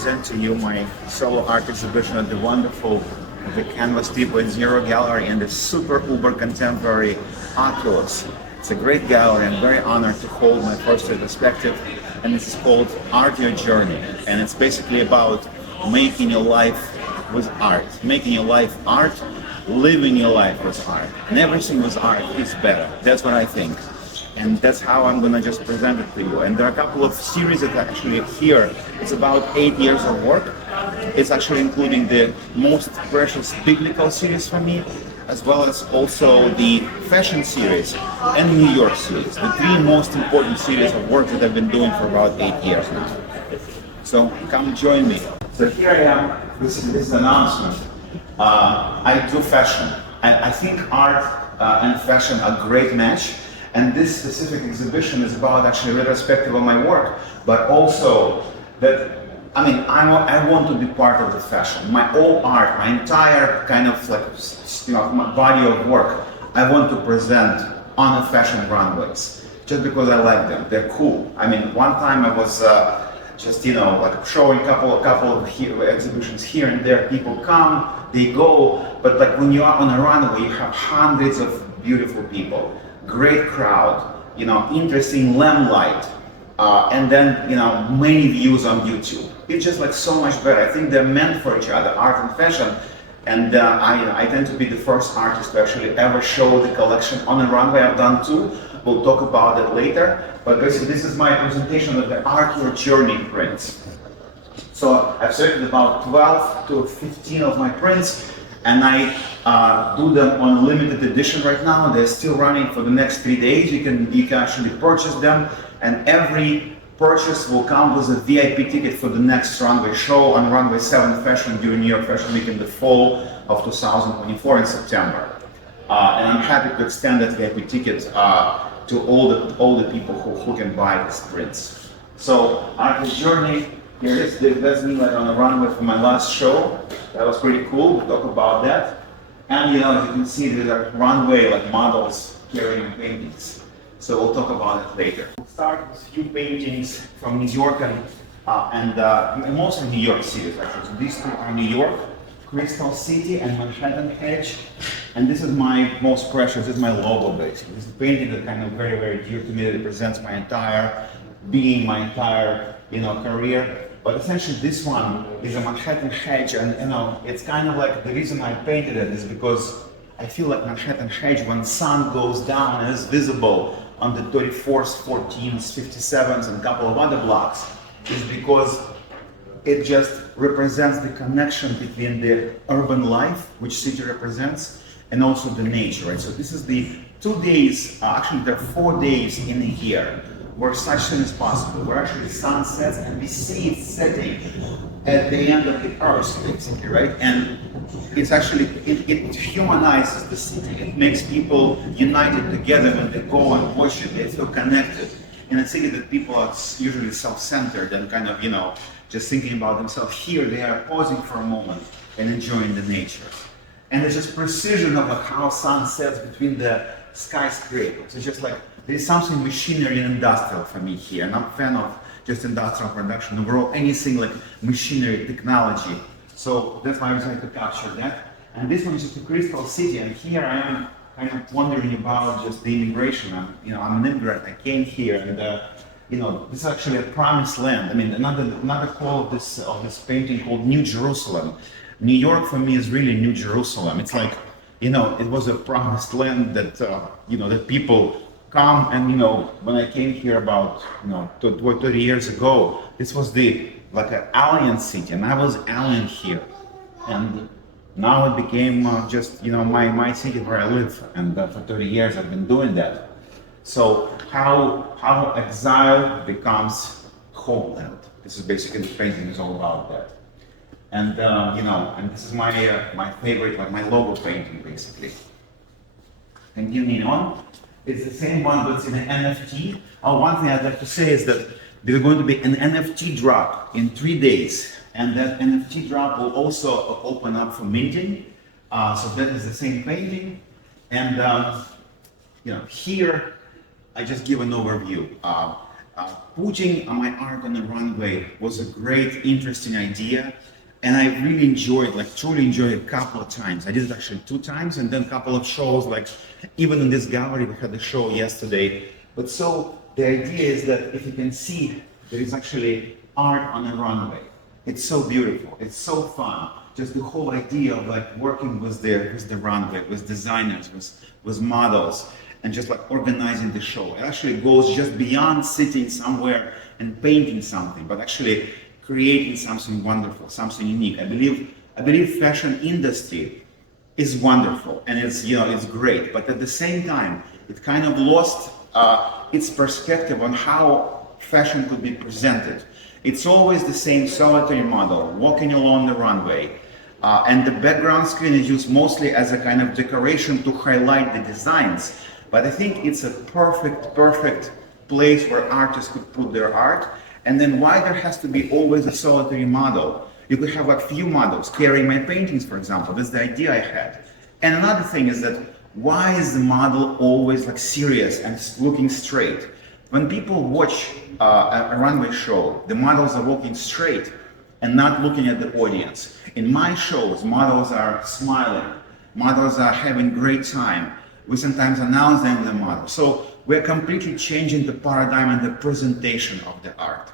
present to you my solo art exhibition at the wonderful The Canvas People in Zero Gallery in the super uber contemporary Oculus. It's a great gallery. I'm very honored to hold my first retrospective, and this is called Art Your Journey. And it's basically about making your life with art, making your life art, living your life with art. And everything with art is better. That's what I think. And that's how I'm gonna just present it to you. And there are a couple of series that are actually here. It's about 8 years of work. It's actually including the most precious biblical series for me, as well as also the fashion series and New York series. The three most important series of work that I've been doing for about 8 years now. So come join me. So here I am. This is an announcement. I do fashion. I think art and fashion are a great match. And this specific exhibition is about actually retrospective of my work, but also that, I want to be part of the fashion. My whole art, my entire kind of my body of work, I want to present on the fashion runways, just because I like them. They're cool. One time I was showing a couple of exhibitions here and there. People come, they go, but when you are on a runway, you have hundreds of beautiful people. Great crowd, interesting lamplight, and then many views on YouTube. It's just so much better. I think they're meant for each other, art and fashion. And I tend to be the first artist to actually ever show the collection on a runway. I've done two. We'll talk about it later. But this is my presentation of the Art Your Journey prints. So I've selected about 12 to 15 of my prints. And I do them on a limited edition right now. They're still running for the next 3 days. You can actually purchase them, and every purchase will come with a VIP ticket for the next runway show on Runway 7 Fashion during New York Fashion Week in the fall of 2024 in September. And I'm happy to extend that VIP ticket to all the people who can buy these prints. So Art Your Journey. Here it is. That's me on the runway for my last show. That was pretty cool. We'll talk about that. And as you can see, there are runway models carrying paintings. So we'll talk about it later. We'll start with a few paintings from New York and mostly New York series actually. So these two are New York, Crystal City, and Manhattan Hedge. And this is my most precious. This is my logo basically. This is a painting that kind of very, very dear to me. That represents my entire being, my entire career. But essentially this one is a Manhattan Hedge, and it's kind of the reason I painted it is because I feel like Manhattan Hedge, when sun goes down, is visible on the 34th, 14th, 57th, and a couple of other blocks, is because it just represents the connection between the urban life, which city represents, and also the nature, right? So this is the 2 days, actually there are 4 days in a year where such thing is possible, where actually the sun sets and we see it setting at the end of the earth, basically, right? And it's actually, it humanizes the city. It makes people united together when they go and watch it. They feel connected. In a city that people are usually self-centered and kind of, just thinking about themselves, here they are pausing for a moment and enjoying the nature. And it's just precision of how sun sets between the skyscrapers. It's just there's something machinery and industrial for me here, and I'm a fan of just industrial production overall, anything like machinery, technology. So that's why I was trying to capture that. And this one is just a Crystal City, and here I am kind of wondering about just the immigration. I'm an immigrant. I came here, and this is actually a promised land. Another call of this painting called New Jerusalem. New York for me is really New Jerusalem. It's it was a promised land that that people come, and when I came here about 30 years ago, this was an alien city, and I was alien here, and now it became just my city where I live, and for 30 years I've been doing that. So how exile becomes homeland. This is basically the painting is all about that, and and this is my favorite, my logo painting basically. Continuing on. It's the same one, but it's in an NFT. One thing I'd like to say is that there's going to be an NFT drop in 3 days, and that NFT drop will also open up for minting. So that is the same painting, and here I just give an overview. Putting my art on the runway was a great, interesting idea, and I really enjoyed, like truly enjoyed it a couple of times. I did it actually 2 times, and then a couple of shows, like even in this gallery, we had a show yesterday. But so the idea is that if you can see, there is actually art on a runway. It's so beautiful, it's so fun. Just the whole idea of like working with the runway, with designers, with models, and just like organizing the show. It actually goes just beyond sitting somewhere and painting something, but actually creating something wonderful, something unique. I believe fashion industry is wonderful and it's great, but at the same time, it kind of lost its perspective on how fashion could be presented. It's always the same solitary model walking along the runway. And the background screen is used mostly as a kind of decoration to highlight the designs. But I think it's a perfect place where artists could put their art. And then why there has to be always a solitary model? You could have like few models carrying my paintings, for example. That's the idea I had. And another thing is that why is the model always like serious and looking straight? When people watch a runway show, the models are walking straight and not looking at the audience. In my shows, models are smiling, models are having great time. We sometimes announce them the model. So we're completely changing the paradigm and the presentation of the art.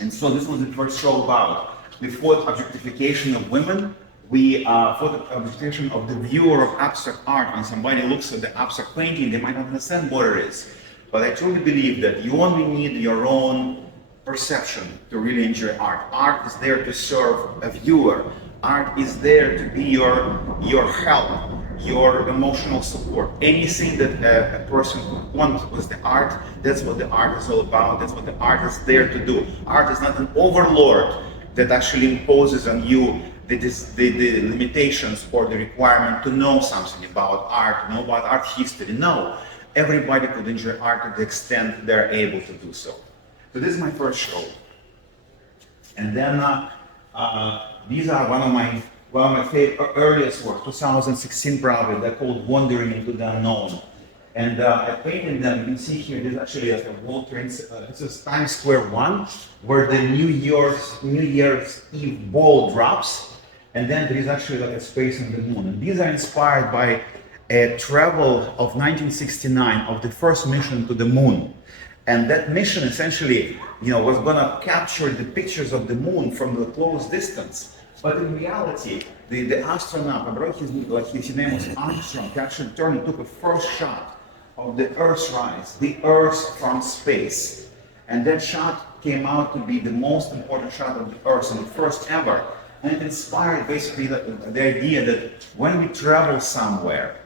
And so this was the first show about. We fought objectification of women. We fought objectification of the viewer of abstract art. When somebody looks at the abstract painting, they might not understand what it is. But I truly believe that you only need your own perception to really enjoy art. Art is there to serve a viewer. Art is there to be your help, your emotional support. Anything that a person could want with the art, that's what the art is all about. That's what the art is there to do. Art is not an overlord that actually imposes on you the limitations or the requirement to know something about art, know about art history. No, everybody could enjoy art to the extent they're able to do so. So this is my first show. And then these are one of my favorite earliest work, 2016 probably. They're called Wandering into the Unknown. And I painted them. You can see here, there's actually like a wall print. This is Times Square 1, where the New Year's Eve ball drops. And then there is actually like a space on the moon. And these are inspired by a travel of 1969 of the first mission to the moon. And that mission essentially, was gonna capture the pictures of the moon from the close distance. But in reality, the astronaut, I believe his name was Armstrong, he actually turned and took a first shot of the Earth's rise, the Earth from space. And that shot came out to be the most important shot of the Earth and the first ever. And it inspired basically the idea that when we travel somewhere,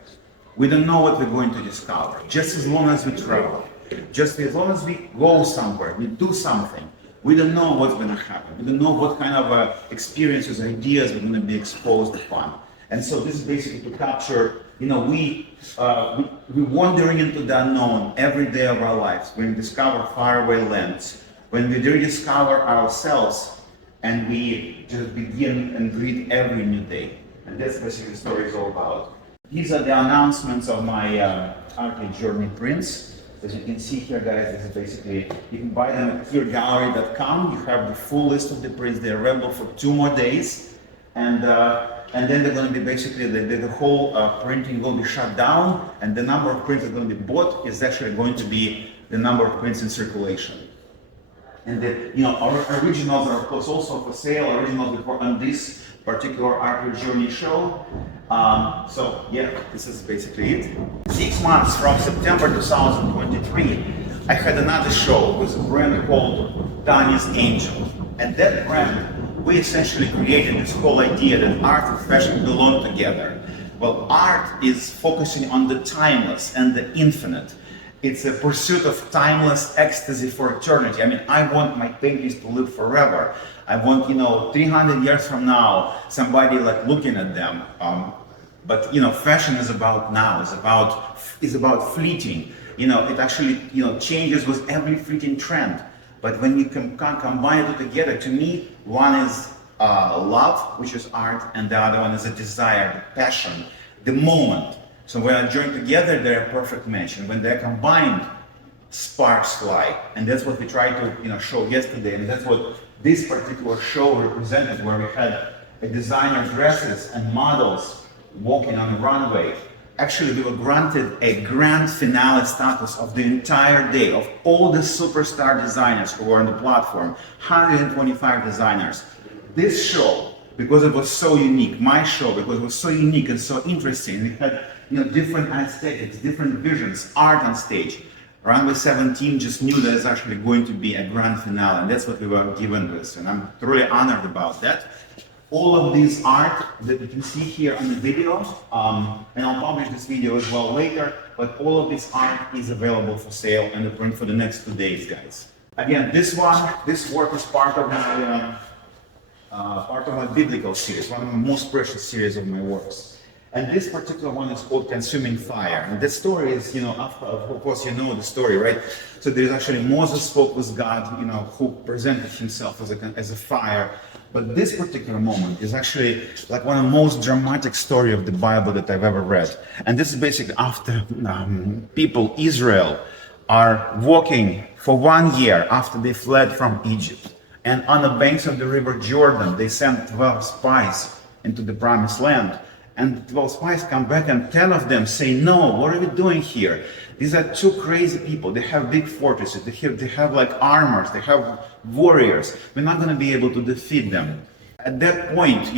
we don't know what we're going to discover. Just as long as we travel, just as long as we go somewhere, we do something, we don't know what's going to happen. We don't know what kind of experiences, ideas we're going to be exposed upon. And so this is basically to capture, we're wandering into the unknown every day of our lives, when we discover faraway lands, when we rediscover ourselves, and we just begin and greet every new day. And that's basically the story is all about. These are the announcements of my art journey prints. As you can see here, guys, this is basically, you can buy them at kirgallery.com. You have the full list of the prints. They're available for 2 more days. And then they're going to be basically, the whole printing will be shut down, and the number of prints that are going to be bought is actually going to be the number of prints in circulation. And our originals are of course also for sale, originals on this particular art journey show. So yeah, this is basically it. 6 months from September 2023, I had another show with a brand called Donny's Angel. And that brand, we essentially created this whole idea that art and fashion belong together. Well, art is focusing on the timeless and the infinite. It's a pursuit of timeless ecstasy for eternity. I mean, I want my paintings to live forever. I want, 300 years from now, somebody like looking at them. But fashion is about now. It's about fleeting. It actually, changes with every fleeting trend. But when you can combine it together, to me, one is love, which is art, and the other one is a desire, the passion, the moment. So when they're joined together, they're a perfect match. And when they're combined, sparks fly. And that's what we tried to show yesterday, and that's what this particular show represented, where we had designer dresses and models walking on the runway. Actually, we were granted a grand finale status of the entire day of all the superstar designers who were on the platform, 125 designers. This show, because it was so unique, my show, because it was so unique and so interesting, we had different aesthetics, different visions, art on stage. Runway 17 just knew that it's actually going to be a grand finale, and that's what we were given with, and I'm truly honored about that. All of this art that you can see here on the video, and I'll publish this video as well later, but all of this art is available for sale and the print for the next 2 days, guys. Again, this work is part of my biblical series, one of the most precious series of my works. And this particular one is called Consuming Fire. And the story is, of course, the story, right? So there's actually Moses spoke with God, who presented himself as a fire. But this particular moment is actually like one of the most dramatic stories of the Bible that I've ever read. And this is basically after people, Israel, are walking for 1 year after they fled from Egypt. And on the banks of the river Jordan, they sent 12 spies into the promised land. And the 12 spies come back and 10 of them say, no, what are we doing here? These are two crazy people. They have big fortresses. They have like armors. They have warriors. We're not going to be able to defeat them. At that point,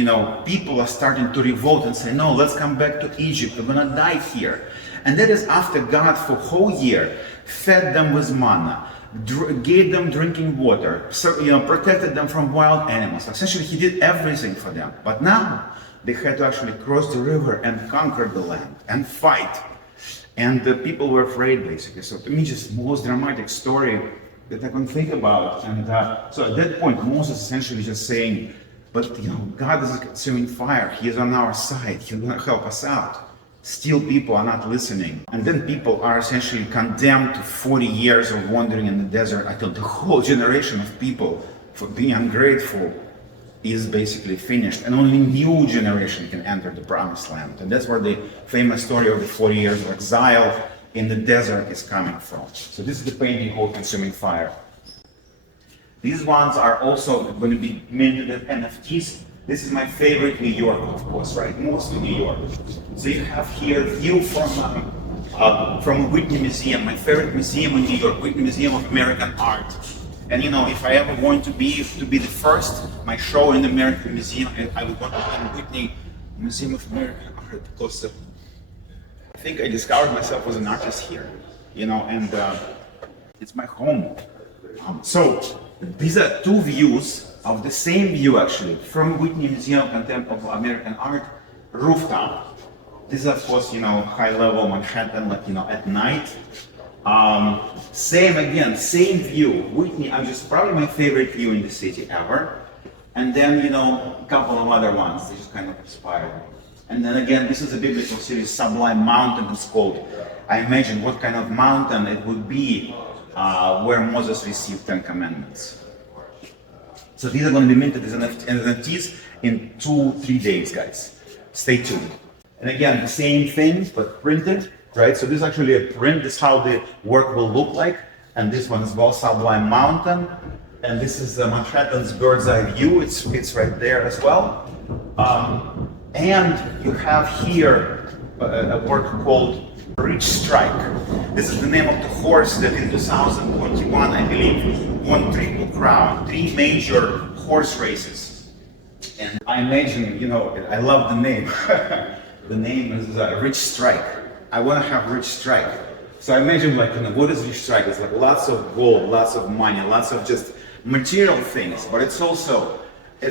people are starting to revolt and say, no, let's come back to Egypt. We're going to die here. And that is after God for a whole year fed them with manna, gave them drinking water, protected them from wild animals. Essentially, he did everything for them. But now they had to actually cross the river and conquer the land and fight. And the people were afraid, basically. So to me, just the most dramatic story that I can think about. And so at that point, Moses essentially just saying, but God is a consuming fire. He is on our side. He's going to help us out. Still, people are not listening. And then people are essentially condemned to 40 years of wandering in the desert until the whole generation of people, for being ungrateful, is basically finished, and only new generation can enter the promised land. And that's where the famous story of the 40 years of exile in the desert is coming from. So this is the painting called Consuming Fire. These ones are also going to be minted as NFTs. This is my favorite New York, of course, right? Mostly New York. So you have here a view from Whitney Museum, my favorite museum in New York, Whitney Museum of American Art. And if I ever want to be the first, my show in the American Museum, I would want to be in Whitney Museum of American Art, because I think I discovered myself as an artist here, and it's my home. So these are two views of the same view, actually, from Whitney Museum of American Art, Rooftop. This is, of course, high-level Manhattan, at night. Same view. Whitney, probably my favorite view in the city ever. And then, a couple of other ones, they just kind of inspired me. And then again, this is a biblical series, Sublime Mountain, it's called. I imagine what kind of mountain it would be where Moses received 10 Commandments. So these are going to be minted as NFTs in 2-3 days, guys. Stay tuned. And again, the same thing, but printed. Right, so this is actually a print. This is how the work will look like, and this one is called Sublime Mountain, and this is Manhattan's bird's eye view. It's right there as well, and you have here a work called Rich Strike. This is the name of the horse that in 2021, I believe, won Triple Crown, 3 major horse races. And I imagine, I love the name. The name is Rich Strike. I want to have Rich Strike. So I imagine what is Rich Strike? It's like lots of gold, lots of money, lots of just material things, but it's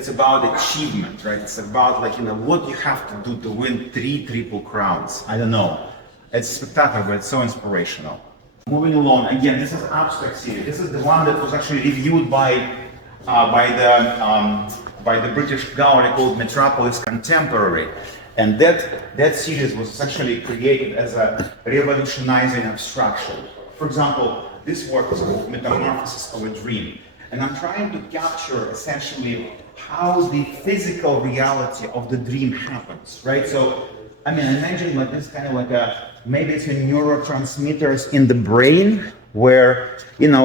about achievement, right? It's about what you have to do to win 3 Triple Crowns. I don't know. It's spectacular, but it's so inspirational. Moving along, again, this is abstract series. This is the one that was actually reviewed by the British gallery called Metamorphosis Contemporary. And that series was actually created as a revolutionizing abstraction. For example, this work is called Metamorphosis of a Dream. And I'm trying to capture essentially how the physical reality of the dream happens, right? So, imagine this kind of maybe it's neurotransmitters in the brain where,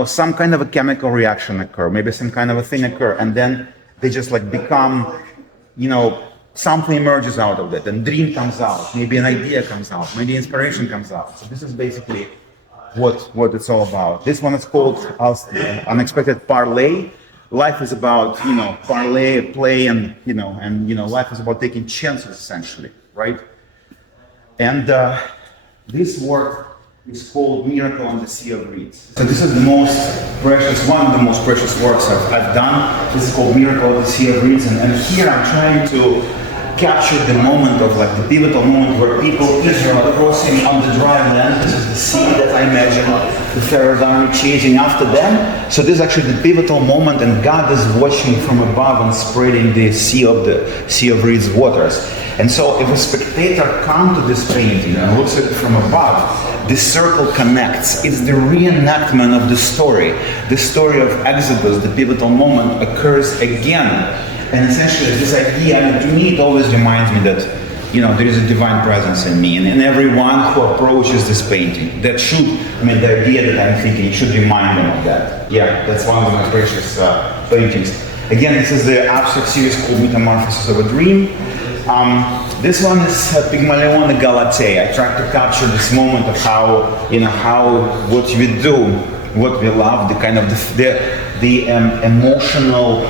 some kind of a chemical reaction occur, maybe some kind of a thing occur, and then they just like become, something emerges out of that, and dream comes out, maybe an idea comes out, maybe inspiration comes out. So this is basically what it's all about. This one is called Unexpected Patrlay. Life is about, parlay, play, and life is about taking chances, essentially, right? And this work is called Miracle on the Sea of Reeds. So this is one of the most precious works I've done. This is called Miracle on the Sea of Reeds, and here I'm trying to capture the moment of like the pivotal moment where people are crossing on the dry land. This is the sea that I imagine the Pharaoh's army chasing after them. So this is actually the pivotal moment, and God is watching from above and spreading the Sea of Reeds waters. And so if a spectator comes to this painting and looks at it from above, the circle connects. It's the reenactment of the story. The story of Exodus, the pivotal moment, occurs again. And essentially this idea, to me, it always reminds me that, there is a divine presence in me, and in everyone who approaches this painting. That should, the idea that I'm thinking should remind them of that. Yeah, that's one of my precious paintings. Again, this is the abstract series called Metamorphosis of a Dream. This one is Pygmalion and Galatea. I tried to capture this moment of how what we do, what we love, the kind of the emotional,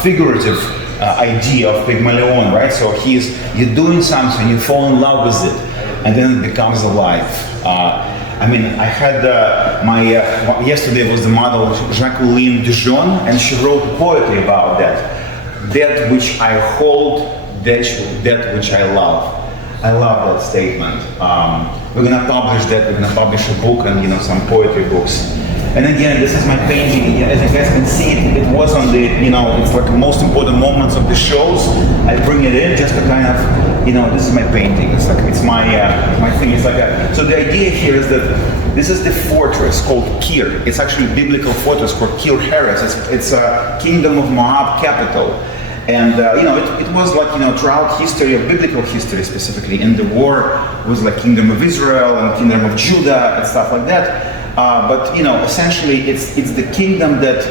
figurative idea of Pygmalion, right? So you're doing something, you fall in love with it, and then it becomes alive. I had yesterday was the model Jacqueline Dijon, and she wrote poetry about that which I hold, that which I love. I love that statement. We're gonna publish that. We're gonna publish a book and some poetry books. And again, this is my painting. As you guys can see, it was on the it's like the most important moments of the shows. I bring it in just to kind of this is my painting. It's my thing. It's like so the idea here is that this is the fortress called Kir. It's actually a biblical fortress called Kir. It's a kingdom of Moab capital. And it was like throughout history, of biblical history specifically, in the war was like Kingdom of Israel and Kingdom of Judah and stuff like that. But essentially, it's the kingdom that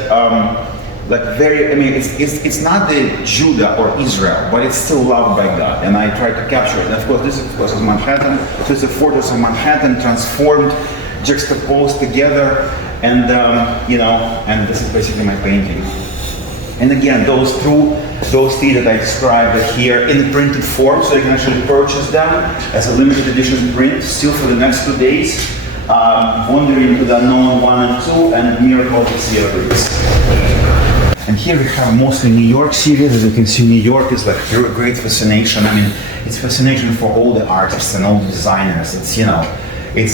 it's not the Judah or Israel, but it's still loved by God, and I tried to capture it. And of course, this is Manhattan. So it's a fortress of Manhattan transformed, juxtaposed together, and and this is basically my painting. And again, those three that I described are here in printed form, so you can actually purchase them as a limited edition print, still for the next 2 days. Wandering to the Unknown 1 and 2, and Miracle on the Sea of Reeds. And here we have mostly New York series. As you can see, New York is like a great fascination. It's fascination for all the artists and all the designers. It's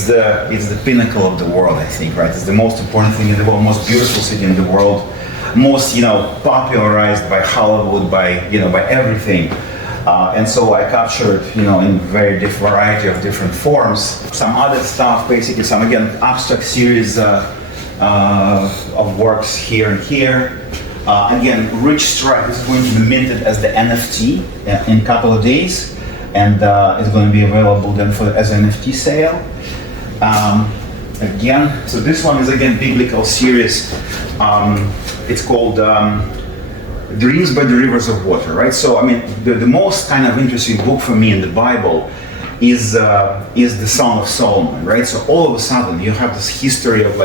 the pinnacle of the world, I think, right? It's the most important thing in the world, most beautiful city in the world, most popularized by Hollywood, by everything. And so I captured, in very variety of different forms. Some other stuff, basically some, again, abstract series of works here and here. Again, rich stripe. This is going to be minted as the NFT in a couple of days, and it's going to be available then as an NFT sale. Again, so this one is again biblical series. It's called Dreams by the Rivers of Water, right? So the most kind of interesting book for me in the Bible is the Song of Solomon, right? So all of a sudden you have this history of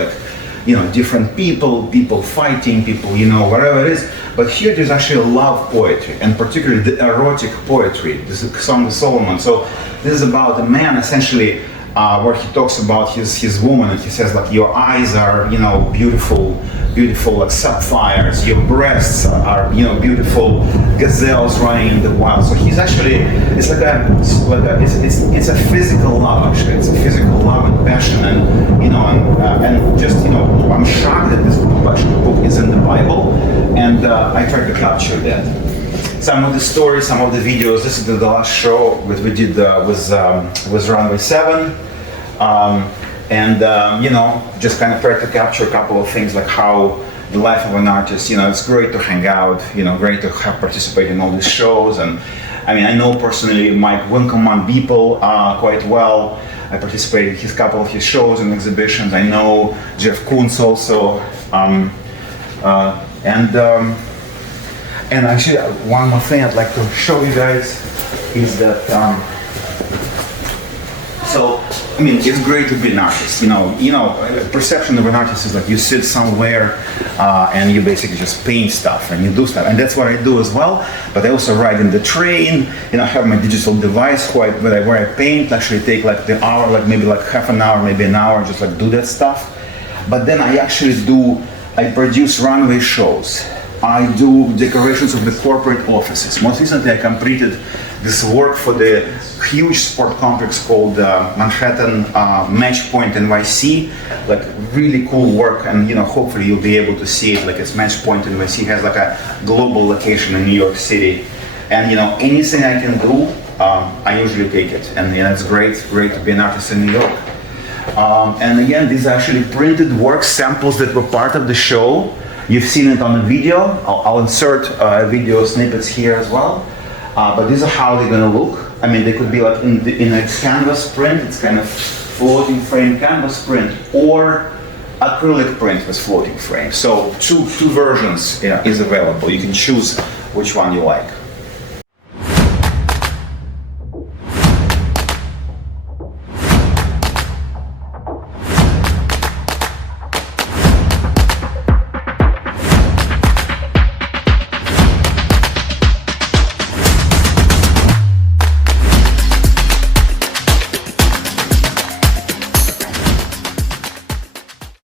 different people fighting, people, whatever it is. But here there's actually a love poetry, and particularly the erotic poetry. This is the Song of Solomon. So this is about a man essentially where he talks about his woman, and he says your eyes are beautiful like sapphires, your breasts are beautiful gazelles running in the wild. So he's actually it's a physical love, actually. It's a physical love and passion, and and just I'm shocked that this book is in the Bible, and I tried to capture that. Some of the stories, some of the videos. This is the last show that we did with Runway 7. Just kind of try to capture a couple of things, like how the life of an artist, it's great to hang out, great to participate in all these shows. And I know personally Mike Winkelmann people quite well. I participated in his couple of his shows and exhibitions. I know Jeff Koons also. And actually, one more thing I'd like to show you guys is that, so, I mean, it's great to be an artist. Perception of an artist is like you sit somewhere and you basically just paint stuff and you do stuff. And that's what I do as well. But I also ride in the train, I have my digital device where I paint, actually take like the hour, like maybe like half an hour, maybe an hour, just like do that stuff. But then I produce runway shows. I do decorations of the corporate offices. Most recently, I completed this work for the huge sport complex called Manhattan Match Point NYC. Like really cool work, and hopefully you'll be able to see it. Like it's Match Point NYC has like a global location in New York City, and anything I can do, I usually take it. And it's great to be an artist in New York. And again, these are actually printed work samples that were part of the show. You've seen it on the video. I'll insert video snippets here as well. But these are how they're gonna look. I mean, they could be like in a canvas print, it's kind of floating frame canvas print, or acrylic print with floating frame. So two versions is available. You can choose which one you like.